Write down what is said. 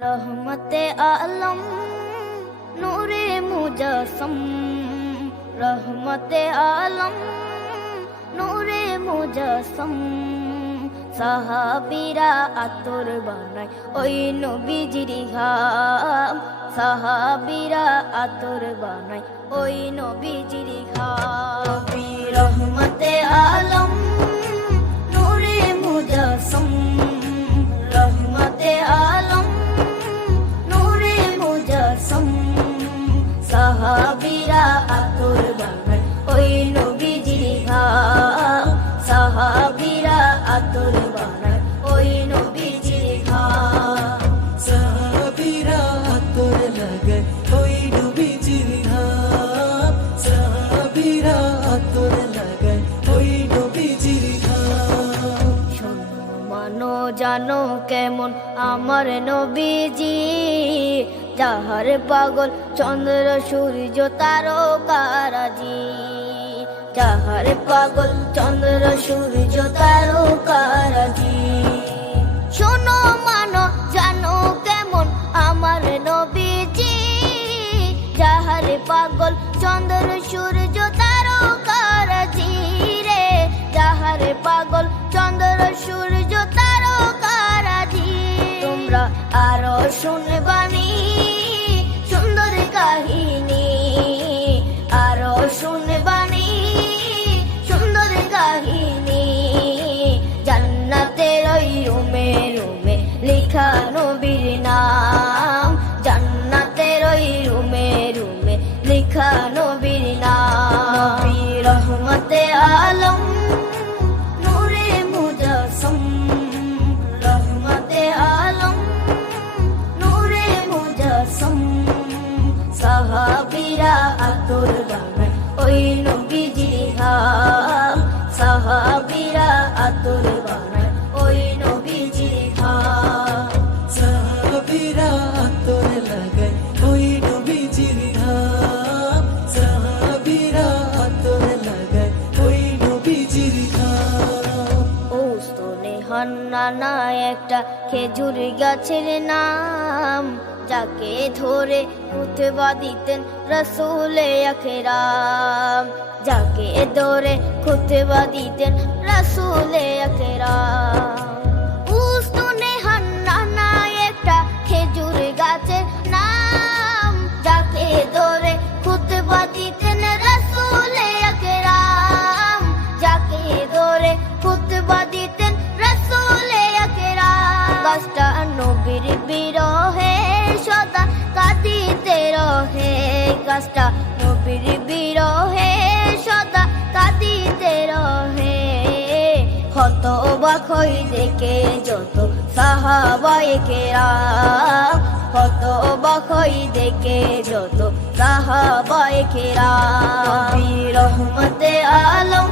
रहमते आलम नूरे मुजस्सम, रहमते आलम नूरे मुजस्सम। সাহাবীরা আতর বানায় ওই নবীজির ঘাম, সাহাবীরা আতর বানায় ওই নবীজির ঘাম। নবী রহমতে আলম নূরে মুজস্সম, রহমতে আলম নূরে মুজস্সম। সাহাবীরা আতর বানায় ওই নবীজির ঘাম, সাহাবীরা আতর বানায় ওই নবীজির ঘাম। সাহাবীরা আতর লাগায় ওই নবীজির ঘাম, সাহাবীরা আতর লাগায় ওই নবীজির ঘাম। শোনো মানো জানো কেমন আমার নবীজি, যাহার পাগল চন্দ্র সূর্য তারকারাজি, যাহার পাগল চন্দ্র সূর্য তারকারাজি। শোনো মানো জানো কেমন আমার নবীজি, যাহার পাগল চন্দ্র সূর্য তারকারাজি রে, যাহার পাগল চন্দ্র সূর্য তারকারাজি। তোমরা আরো শুনবানি সুন্দর কাহিনী, আরো শুনবানি সুন্দর কাহিনী। জান্নাতের ওই রুমে রুমে লেখা নবীর নাম, জান্নাতের ওই রুমে রুমে লেখা নবীর নাম। নবী রহমতে আলম নূরে মুজস্সম, রহমতে আলম নূরে মুজস্সম। সাহাবীরা আতর বানায় ওই নবীজির ঘাম, সাহাবীরা আতর বানায় ওই নবীজির ঘাম। সাহাবীরা আতর লাগায় ওই নবীজির ঘাম, সাহাবীরা আতর লাগায় ওই নবীজির ঘাম। ও স্তনে হান্নানা একটা খেজুর গাছের নাম, যাকে ধরে খুতবা দিতেন রাসূলে আকরাম, যাকে ধরে খুতবা দিতেন রাসূলে আকরাম। উস্তনে হান্নানা একটা খেজুর গাছের নাম, যাকে ধরে খুতবা দিতেন রাসূলে আকরাম, যাকে ধরে খুতবা দিতেন রাসূলে আকরাম। গাছটা নবীর বিরহে সদা কাঁদিতে রহে, গাছটা নবীর বিরহে সদা কাঁদিতে রহে। হতবাক হই দেখে যত সাহাবায়ে কেরাম, হতবাক হই দেখে যত সাহাবায়ে কেরাম। নবী রহমতে আলম